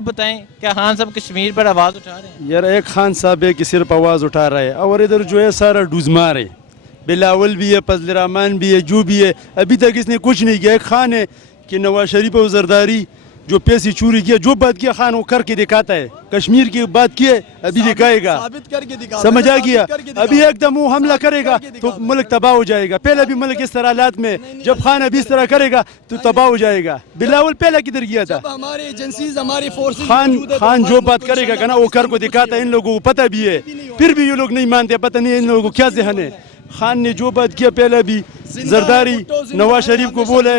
آپ بتائیں کیا خان صاحب کشمیر پر آواز اٹھا رہے ہیں؟ یار ایک خان صاحب ہے کہ صرف آواز اٹھا رہا ہے اور ادھر جو ہے سارا ڈوزمار ہے. بلاول بھی ہے, فضل الرحمان بھی ہے, جو بھی ہے, ابھی تک اس نے کچھ نہیں کیا. ایک خان ہے کہ نواز شریف اور زرداری جو پیسے چوری کیا, جو بات کیا خان وہ کر کے دکھاتا ہے. کشمیر کی بات کی ہے ابھی دکھائے گا, سمجھ آ گیا. ابھی ایک دم وہ حملہ کرے گا تو ملک تباہ ہو جائے گا. پہلے بھی ملک اس طرح حالات میں, جب خان ابھی اس طرح کرے گا تو تباہ ہو جائے گا. بلاول پہلے کدھر گیا تھا؟ ہماری ایجنسیز ہماری فورسز خان جو بات کرے گا نا وہ کر کو دکھاتا ہے. ان لوگوں کو پتہ بھی ہے, پھر بھی یہ لوگ نہیں مانتے. پتہ نہیں ان لوگوں کو کیا ذہن ہے. خان نے جو بات کیا پہلے بھی, زرداری نواز شریف کو بولے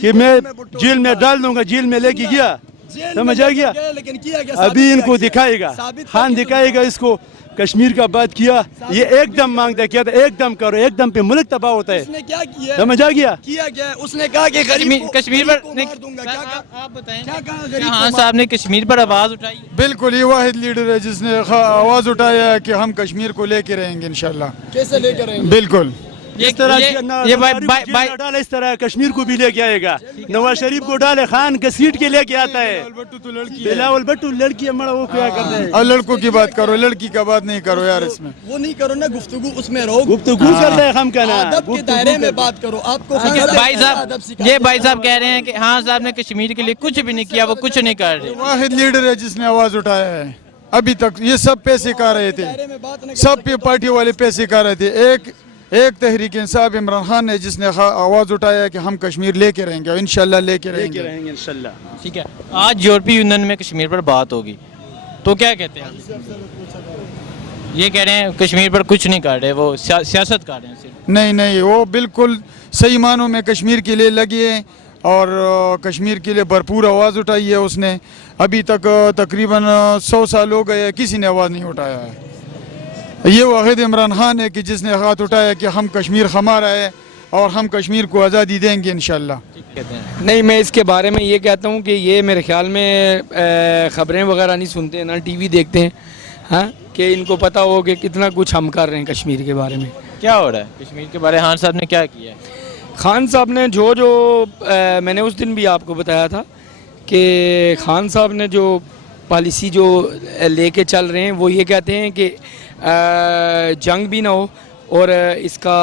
کہ میں جیل میں ڈال دوں گا, جیل میں لے کے گیا, سمجھ آ گیا. ابھی ان کو دکھائے گا, خان دکھائے گا اس کو. کشمیر کا بات کیا, یہ ایک دم مانگتا ہے, کیا تھا ایک دم کرو, ایک دم پہ ملک تباہ ہوتا ہے. سمجھ آ گیا. اس نے کہا کہ کشمیر پر آپ بتائیں خان صاحب نے کشمیر پر آواز اٹھائی؟ بالکل, یہ واحد لیڈر ہے جس نے آواز اٹھایا ہے کہ ہم کشمیر کو لے کے رہیں گے انشاءاللہ. کیسے لے کر رہیں گے؟ بالکل اس طرح ڈالے, اس طرح کشمیر کو بھی لے کے آئے گا. نواز شریف کو ڈالے, خان کے سیٹ کے لے کے آتا ہے. بلاول بھٹو لڑکی ہے مڑا, وہ کیا کرتا ہے. اور لڑکوں کی بات کرو, لڑکی کا بات نہیں کرو یار. اس میں وہ نہیں کرو نا, گفتگو اس میں رہو, گفتگو کر رہے ہم کہنا, ادب کے دائرے میں بات کرو. آپ کو بھائی صاحب کہہ رہے ہیں کہ خان صاحب نے کشمیر کے لیے کچھ بھی نہیں کیا, وہ کچھ نہیں کر رہے. واحد لیڈر ہے جس نے آواز اٹھایا ہے. ابھی تک یہ سب پیسے کھا رہے تھے, سب پارٹی والے پیسے کھا رہے تھے. ایک تحریک انصاف عمران خان ہے جس نے آواز اٹھایا ہے کہ ہم کشمیر لے کے رہیں گے, اور انشاءاللہ لے کے رہیں گے انشاءاللہ. ٹھیک ہے, آج یورپی یونین میں کشمیر پر بات ہوگی تو کیا کہتے ہیں؟ یہ کہہ رہے ہیں کشمیر پر کچھ نہیں کر رہے, وہ سیاست کر رہے ہیں صرف. نہیں, وہ بالکل صحیح معنوں میں کشمیر کے لیے لگے ہیں اور کشمیر کے لیے بھرپور آواز اٹھائی ہے اس نے. ابھی تک تقریباً 100 سال ہو گئے, کسی نے آواز نہیں اٹھایا ہے. یہ واحد عمران خان ہے کہ جس نے ہاتھ اٹھایا کہ ہم کشمیر ہمارا ہے اور ہم کشمیر کو آزادی دیں گے انشاءاللہ. نہیں, میں اس کے بارے میں یہ کہتا ہوں کہ یہ میرے خیال میں خبریں وغیرہ نہیں سنتے, نہ ٹی وی دیکھتے ہیں, ہاں, کہ ان کو پتہ ہو کہ کتنا کچھ ہم کر رہے ہیں کشمیر کے بارے میں. کیا ہو رہا ہے کشمیر کے بارے میں؟ خان صاحب نے کیا کیا ہے؟ خان صاحب نے جو میں نے اس دن بھی آپ کو بتایا تھا کہ خان صاحب نے جو پالیسی جو لے کے چل رہے ہیں وہ یہ کہتے ہیں کہ جنگ بھی نہ ہو اور اس کا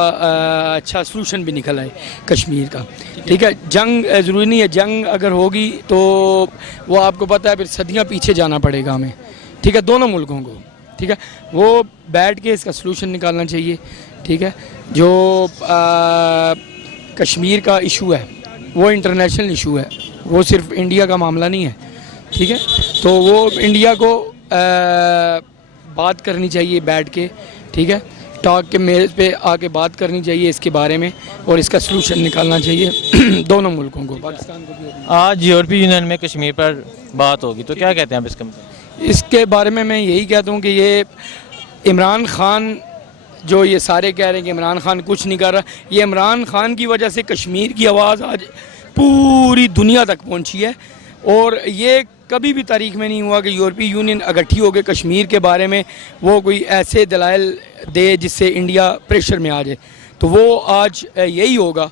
اچھا سلوشن بھی نکل آئے کشمیر کا. ٹھیک ہے, جنگ ضروری نہیں ہے, جنگ اگر ہوگی تو وہ آپ کو پتہ ہے پھر صدیاں پیچھے جانا پڑے گا ہمیں. ٹھیک ہے, دونوں ملکوں کو. ٹھیک ہے, وہ بیٹھ کے اس کا سلوشن نکالنا چاہیے. ٹھیک ہے, جو کشمیر کا ایشو ہے وہ انٹرنیشنل ایشو ہے, وہ صرف انڈیا کا معاملہ نہیں ہے. ٹھیک ہے, تو وہ انڈیا کو بات کرنی چاہیے بیٹھ کے. ٹھیک ہے, ٹاک کے میز پہ آ کے بات کرنی چاہیے اس کے بارے میں اور اس کا سلوشن نکالنا چاہیے دونوں ملکوں کو, پاکستان کو بھی. آج یورپی یونین میں کشمیر پر بات ہوگی تو کیا کہتے ہیں آپ اس کا؟ اس کے بارے میں یہی کہتا ہوں کہ یہ عمران خان جو یہ سارے کہہ رہے ہیں کہ عمران خان کچھ نہیں کر رہا, یہ عمران خان کی وجہ سے کشمیر کی آواز آج پوری دنیا تک پہنچی ہے. اور یہ کبھی بھی تاریخ میں نہیں ہوا کہ یورپی یونین اکٹھی ہو کے کشمیر کے بارے میں وہ کوئی ایسے دلائل دے جس سے انڈیا پریشر میں آ جائے. تو وہ آج یہی ہوگا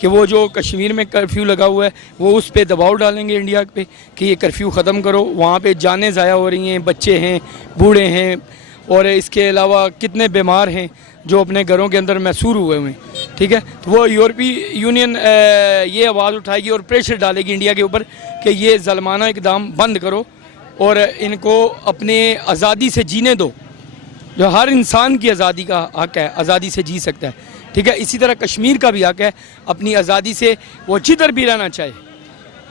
کہ وہ جو کشمیر میں کرفیو لگا ہوا ہے وہ اس پہ دباؤ ڈالیں گے انڈیا پہ کہ یہ کرفیو ختم کرو. وہاں پہ جانیں ضائع ہو رہی ہیں, بچے ہیں, بوڑھے ہیں, اور اس کے علاوہ کتنے بیمار ہیں جو اپنے گھروں کے اندر محصور ہوئے ہوئے ہیں. ٹھیک ہے, تو وہ یورپی یونین یہ آواز اٹھائے گی اور پریشر ڈالے گی انڈیا کے اوپر کہ یہ ظالمانہ اقدام بند کرو اور ان کو اپنے آزادی سے جینے دو. جو ہر انسان کی آزادی کا حق ہے, آزادی سے جی سکتا ہے. ٹھیک ہے, اسی طرح کشمیر کا بھی حق ہے اپنی آزادی سے, وہ جدھر بھی رہنا چاہے,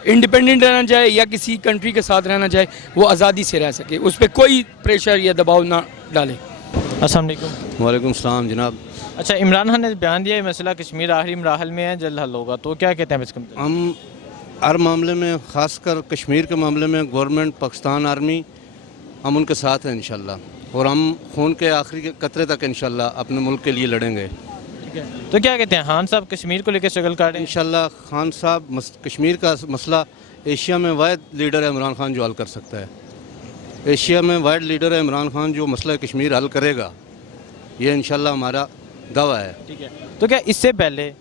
انڈیپینڈنٹ رہنا چاہے یا کسی کنٹری کے ساتھ رہنا چاہے, وہ آزادی سے رہ سکے, اس پہ کوئی پریشر یا دباؤ نہ ڈالے. السلام علیکم. وعلیکم السلام جناب. اچھا, عمران خان نے بیان دیا ہے مسئلہ کشمیر آخری مراحل میں ہے, جلد حل ہوگا, تو کیا کہتے ہیں اس کا؟ ہم ہر معاملے میں, خاص کر کشمیر کے معاملے میں, گورنمنٹ, پاکستان آرمی, ہم ان کے ساتھ ہیں انشاءاللہ, اور ہم خون کے آخری قطرے تک انشاءاللہ اپنے ملک کے لیے لڑیں گے. تو کیا کہتے ہیں خان صاحب کشمیر کو لے کے اسٹرگل کر رہے ہیں؟ انشاءاللہ خان صاحب کشمیر کا مسئلہ ایشیا میں واحد لیڈر ہے عمران خان جو حل کر سکتا ہے. ایشیا میں واحد لیڈر ہے عمران خان جو مسئلہ کشمیر حل کرے گا, یہ انشاءاللہ ہمارا دعویٰ ہے. ٹھیک ہے, تو کیا اس سے پہلے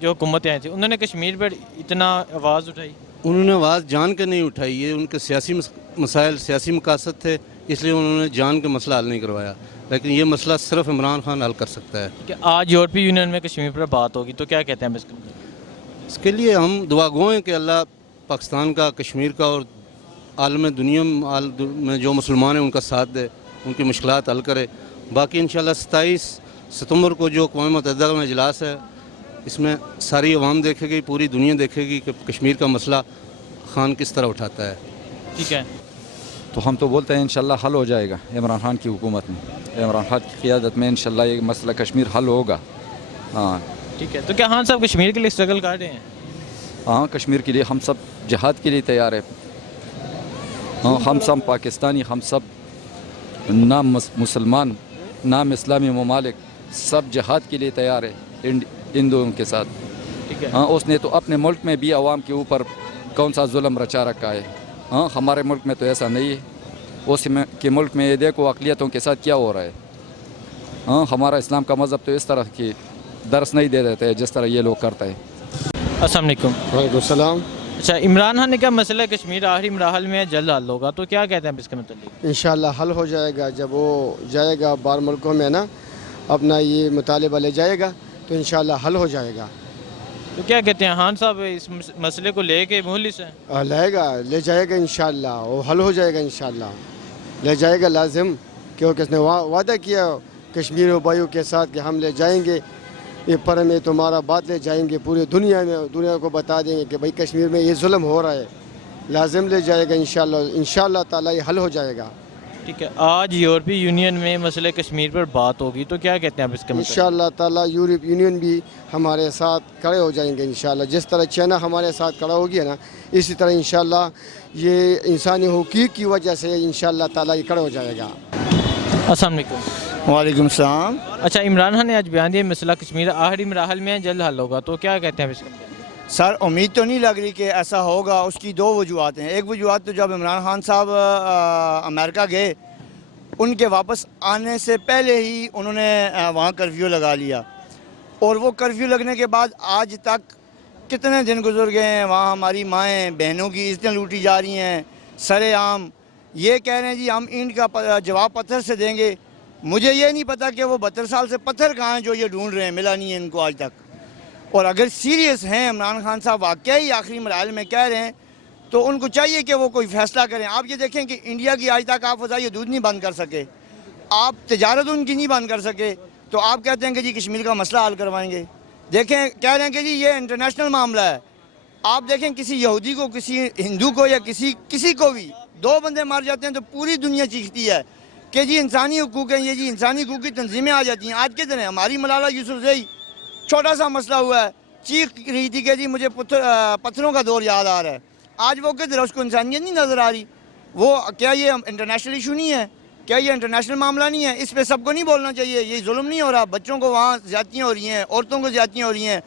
جو حکومتیں آئی تھیں انہوں نے کشمیر پر اتنا آواز اٹھائی؟ انہوں نے آواز جان کے نہیں اٹھائی. یہ ان کے سیاسی مسائل سیاسی مقاصد تھے, اس لیے انہوں نے جان کے مسئلہ حل نہیں کروایا. لیکن یہ مسئلہ صرف عمران خان حل کر سکتا ہے. کہ آج یورپی یونین میں کشمیر پر بات ہوگی تو کیا کہتے ہیں اس کے متعلق؟ اس کے لیے ہم دعا گو ہیں کہ اللہ پاکستان کا, کشمیر کا اور عالم دنیا میں جو مسلمان ہیں ان کا ساتھ دے, ان کی مشکلات حل کرے. باقی انشاءاللہ 27 ستمبر کو جو اقوام متحدہ میں اجلاس ہے, اس میں ساری عوام دیکھے گی, پوری دنیا دیکھے گی کہ کشمیر کا مسئلہ خان کس طرح اٹھاتا ہے. ٹھیک ہے, تو ہم تو بولتے ہیں انشاءاللہ حل ہو جائے گا عمران خان کی حکومت میں, عمران خان کی قیادت میں انشاءاللہ یہ مسئلہ کشمیر حل ہوگا. ہاں ٹھیک ہے. تو کیا خان صاحب کشمیر کے لیے اسٹرگل کر رہے ہیں؟ ہاں, کشمیر کے لیے ہم سب جہاد کے لیے تیار ہیں. ہاں, ہم سب پاکستانی, ہم سب نام مسلمان, نام اسلامی ممالک سب جہاد کے لیے تیار ہے ہندوؤں کے ساتھ. ٹھیک ہے. ہاں, اس نے تو اپنے ملک میں بھی عوام کے اوپر کون سا ظلم رچا رکھا ہے. ہاں, ہمارے ملک میں تو ایسا نہیں ہے. اس میں کہ ملک میں یہ دیکھو اقلیتوں کے ساتھ کیا ہو رہا ہے. ہاں, ہمارا اسلام کا مذہب تو اس طرح کی درس نہیں دے دیتے جس طرح یہ لوگ کرتے ہیں. السلام علیکم. وعلیکم السلام. اچھا, عمران خان نے کیا مسئلہ کشمیر آخری مراحل میں جلد حل ہوگا تو کیا کہتے ہیں اس کے متعلق؟ انشاءاللہ حل ہو جائے گا. جب وہ جائے گا باہر ملکوں میں نا, اپنا یہ مطالبہ لے جائے گا تو انشاءاللہ حل ہو جائے گا. تو کیا کہتے ہیں خان صاحب اس مسئلے کو لے کے مخلص ہیں؟ لے جائے گا انشاءاللہ, وہ حل ہو جائے گا انشاءاللہ. لے جائے گا لازم, کیونکہ اس نے وعدہ کیا کشمیر و بھائیوں کے ساتھ کہ ہم لے جائیں گے, یہ پر میں تمہارا بات لے جائیں گے پوری دنیا میں, دنیا کو بتا دیں گے کہ بھائی کشمیر میں یہ ظلم ہو رہا ہے. لازم لے جائے گا انشاءاللہ. انشاءاللہ تعالی یہ حل ہو جائے گا. ٹھیک ہے. آج یورپی یونین میں مسئلہ کشمیر پر بات ہوگی تو کیا کہتے ہیں آپ اس کے متعلق؟ انشاءاللہ تعالی یورپ یونین بھی ہمارے ساتھ کھڑے ہو جائیں گے انشاءاللہ. جس طرح چائنا ہمارے ساتھ کھڑا ہوگی نا, اسی طرح انشاءاللہ یہ انسانی حقوق کی وجہ سے انشاءاللہ تعالی یہ کھڑے ہو جائے گا. السلام علیکم. وعلیکم السلام. اچھا, عمران خان نے آج بیان دیا مسئلہ کشمیر آخری مراحل میں جلد حل ہوگا تو کیا کہتے ہیں اس کے متعلق؟ سر, امید تو نہیں لگ رہی کہ ایسا ہوگا. اس کی دو وجوہات ہیں. ایک وجوہات تو جب عمران خان صاحب امریکہ گئے, ان کے واپس آنے سے پہلے ہی انہوں نے وہاں کرفیو لگا لیا, اور وہ کرفیو لگنے کے بعد آج تک کتنے دن گزر گئے ہیں. وہاں ہماری مائیں بہنوں کی عزتیں لوٹی جا رہی ہیں سر عام. یہ کہہ رہے ہیں جی ہم اینٹ کا جواب پتھر سے دیں گے. مجھے یہ نہیں پتا کہ وہ 72 سال سے پتھر کہاں ہیں جو یہ ڈھونڈ رہے ہیں, ملا نہیں ہے ان کو آج تک. اور اگر سیریس ہیں عمران خان صاحب واقعی آخری مراحل میں کہہ رہے ہیں تو ان کو چاہیے کہ وہ کوئی فیصلہ کریں. آپ یہ دیکھیں کہ انڈیا کی آج تک آپ فضائی حدود نہیں بند کر سکے, آپ تجارت ان کی نہیں بند کر سکے, تو آپ کہتے ہیں کہ جی کشمیر کا مسئلہ حل کروائیں گے. دیکھیں, کہہ رہے ہیں کہ جی یہ انٹرنیشنل معاملہ ہے. آپ دیکھیں کسی یہودی کو, کسی ہندو کو, یا کسی کو بھی 2 بندے مار جاتے ہیں تو پوری دنیا چیختی ہے کہ جی انسانی حقوق ہیں, یہ جی انسانی حقوق کی تنظیمیں آ جاتی ہیں. آج کے دن ہے ہماری ملالہ یوسفزئی, چھوٹا سا مسئلہ ہوا ہے, چیخ رہی تھی کہ جی مجھے پتھروں کا دور یاد آ رہا ہے. آج وہ کدھر ہے, اس کو انسانیت نہیں نظر آ رہی. وہ کیا یہ انٹرنیشنل ایشو نہیں ہے, کیا یہ انٹرنیشنل معاملہ نہیں ہے؟ اس پہ سب کو نہیں بولنا چاہیے. یہ ظلم نہیں ہو رہا, بچوں کو وہاں زیادتیاں ہو رہی ہیں, عورتوں کو زیادتیاں ہو رہی ہیں,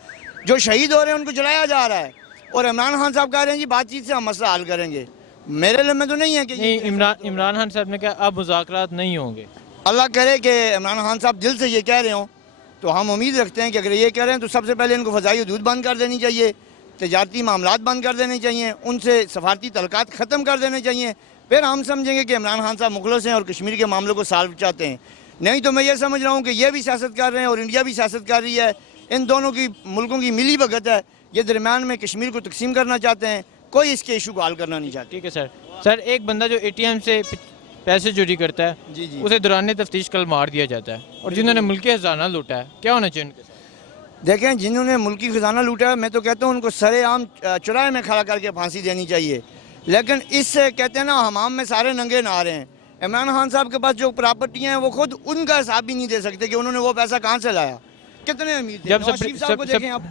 جو شہید ہو رہے ہیں ان کو جلایا جا رہا ہے, اور عمران خان صاحب کہہ رہے ہیں جی بات چیت سے ہم مسئلہ حل کریں گے. میرے لیے میں تو نہیں ہے کہ عمران خان صاحب نے کہا اب مذاکرات نہیں ہوں گے. اللہ کرے کہ عمران خان صاحب دل سے یہ کہہ رہے ہوں, تو ہم امید رکھتے ہیں کہ اگر یہ کہہ رہے ہیں تو سب سے پہلے ان کو فضائی حدود بند کر دینی چاہیے, تجارتی معاملات بند کر دینے چاہیے, ان سے سفارتی تعلقات ختم کر دینے چاہیے. پھر ہم سمجھیں گے کہ عمران خان صاحب مخلص ہیں اور کشمیر کے معاملوں کو سالو چاہتے ہیں. نہیں تو میں یہ سمجھ رہا ہوں کہ یہ بھی سیاست کر رہے ہیں اور انڈیا بھی سیاست کر رہی ہے. ان دونوں کی ملکوں کی ملی بھگت ہے. یہ درمیان میں کشمیر کو تقسیم کرنا چاہتے ہیں, کوئی اس کے ایشو کو حل کرنا نہیں چاہتے. ٹھیک ہے سر, ایک بندہ جو ATM سے پیسے چوری کرتا ہے اسے دوران تفتیش کل مار دیا جاتا ہے, اور جنہوں نے ملکی خزانہ لوٹا ہے کیا ہونا چاہیے ان کے ساتھ؟ دیکھیں, جنہوں نے ملکی خزانہ لوٹا ہے میں تو کہتا ہوں ان کو سر عام چوراہے میں کھڑا کر کے پھانسی دینی چاہیے. لیکن اس سے کہتے ہیں نا حمام میں سارے ننگے نہ رہے ہیں. عمران خان صاحب کے پاس جو پراپرٹیاں ہیں وہ خود ان کا حساب بھی نہیں دے سکتے کہ انہوں نے وہ پیسہ کہاں سے لایا. کتنے امید تھے. نواز شریف صاحب کو دیکھیں, اب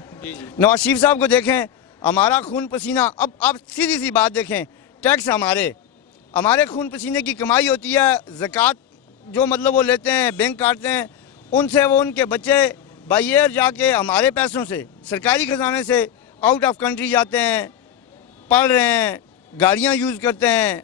نواز شریف صاحب کو دیکھیں, ہمارا خون پسینہ. اب سیدھی سی بات دیکھیں, ٹیکس ہمارے خون پسینے کی کمائی ہوتی ہے, زکوٰۃ جو مطلب وہ لیتے ہیں, بینک کاٹتے ہیں, ان سے وہ ان کے بچے بائی ایئر جا کے ہمارے پیسوں سے, سرکاری خزانے سے آؤٹ آف کنٹری جاتے ہیں, پڑھ رہے ہیں, گاڑیاں یوز کرتے ہیں,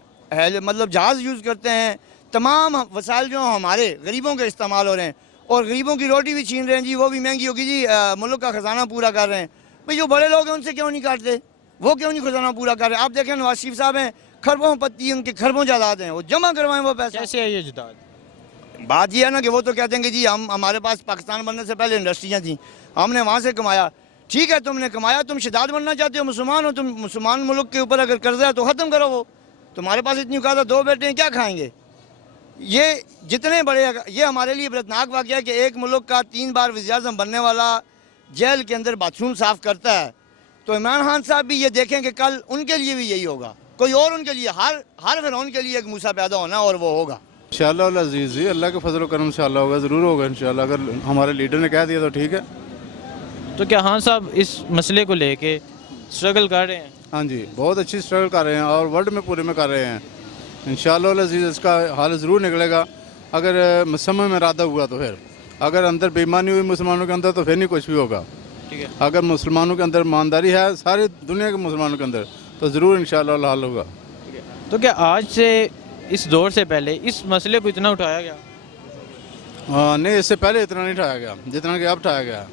مطلب جہاز یوز کرتے ہیں. تمام وسائل جو ہمارے غریبوں کے استعمال ہو رہے ہیں, اور غریبوں کی روٹی بھی چھین رہے ہیں. جی وہ بھی مہنگی ہوگی, جی ملک کا خزانہ پورا کر رہے ہیں. بھئی جو بڑے لوگ ہیں ان سے کیوں نہیں کاٹتے؟ وہ کیوں نہیں خزانہ پورا کر رہے؟ آپ دیکھیں نواز شریف صاحب ہیں، خربوں پتی ان کے خربوں جائیداد ہیں، وہ جمع کروائیں وہ پیسہ. کیسے ہے یہ جداد؟ بات یہ ہے نا کہ وہ تو کہتے ہیں کہ جی ہمارے پاس پاکستان بننے سے پہلے انڈسٹریاں تھیں، ہم نے وہاں سے کمایا. ٹھیک ہے تم نے کمایا، تم شداد بننا چاہتے ہو، مسلمان ہو تم، مسلمان ملک کے اوپر اگر قرضہ ہے تو ختم کرو. وہ تمہارے پاس اتنی اوقات ہے، 2 بیٹے ہیں، کیا کھائیں گے؟ یہ جتنے بڑے، یہ ہمارے لیے عبرتناک واقعہ ہے کہ ایک ملک کا 3 بار وزیر اعظم بننے والا جیل کے اندر باتھ روم صاف کرتا ہے. تو عمران خان صاحب بھی یہ دیکھیں کہ کل ان کے لیے بھی یہی ہوگا، کوئی اور ان کے لیے، ہر فرعون کے لیے ایک موسیٰ پیدا ہونا، اور وہ ہوگا. انشاءاللہ العزیز جی، اللہ کے فضل و کرم سے اللہ ہوگا، ضرور ہوگا انشاءاللہ. اگر ہمارے لیڈر نے کہہ دیا تو ٹھیک ہے. تو کیا خان صاحب اس مسئلے کو لے کے اسٹرگل کر رہے ہیں؟ ہاں جی، بہت اچھی اسٹرگل کر رہے ہیں اور ورلڈ میں پورے میں کر رہے ہیں. انشاءاللہ العزیز اس کا حل ضرور نکلے گا اگر مسمم میں ارادہ ہوا تو. پھر اگر اندر بے ایمانی ہوئی مسلمانوں کے اندر تو پھر نہیں کچھ بھی ہوگا. ٹھیک ہے. اگر مسلمانوں کے اندر ایمانداری ہے ساری دنیا کے مسلمانوں کے اندر تو ضرور انشاءاللہ حل ہوگا. تو کیا آج سے اس دور سے پہلے اس مسئلے کو اتنا اٹھایا گیا؟ نہیں، اس سے پہلے اتنا نہیں اٹھایا گیا جتنا کہ اب اٹھایا گیا.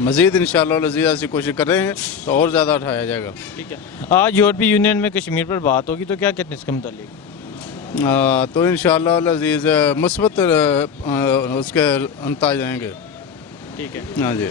مزید انشاءاللہ العزیز ایسی کوشش کر رہے ہیں تو اور زیادہ اٹھایا جائے گا. ٹھیک ہے. آج یورپی یونین میں کشمیر پر بات ہوگی تو کیا کہتے ہیں اس کے متعلق؟ تو انشاءاللہ العزیز مثبت اس کے نتائج آئیں گے. ٹھیک ہے. ہاں جی.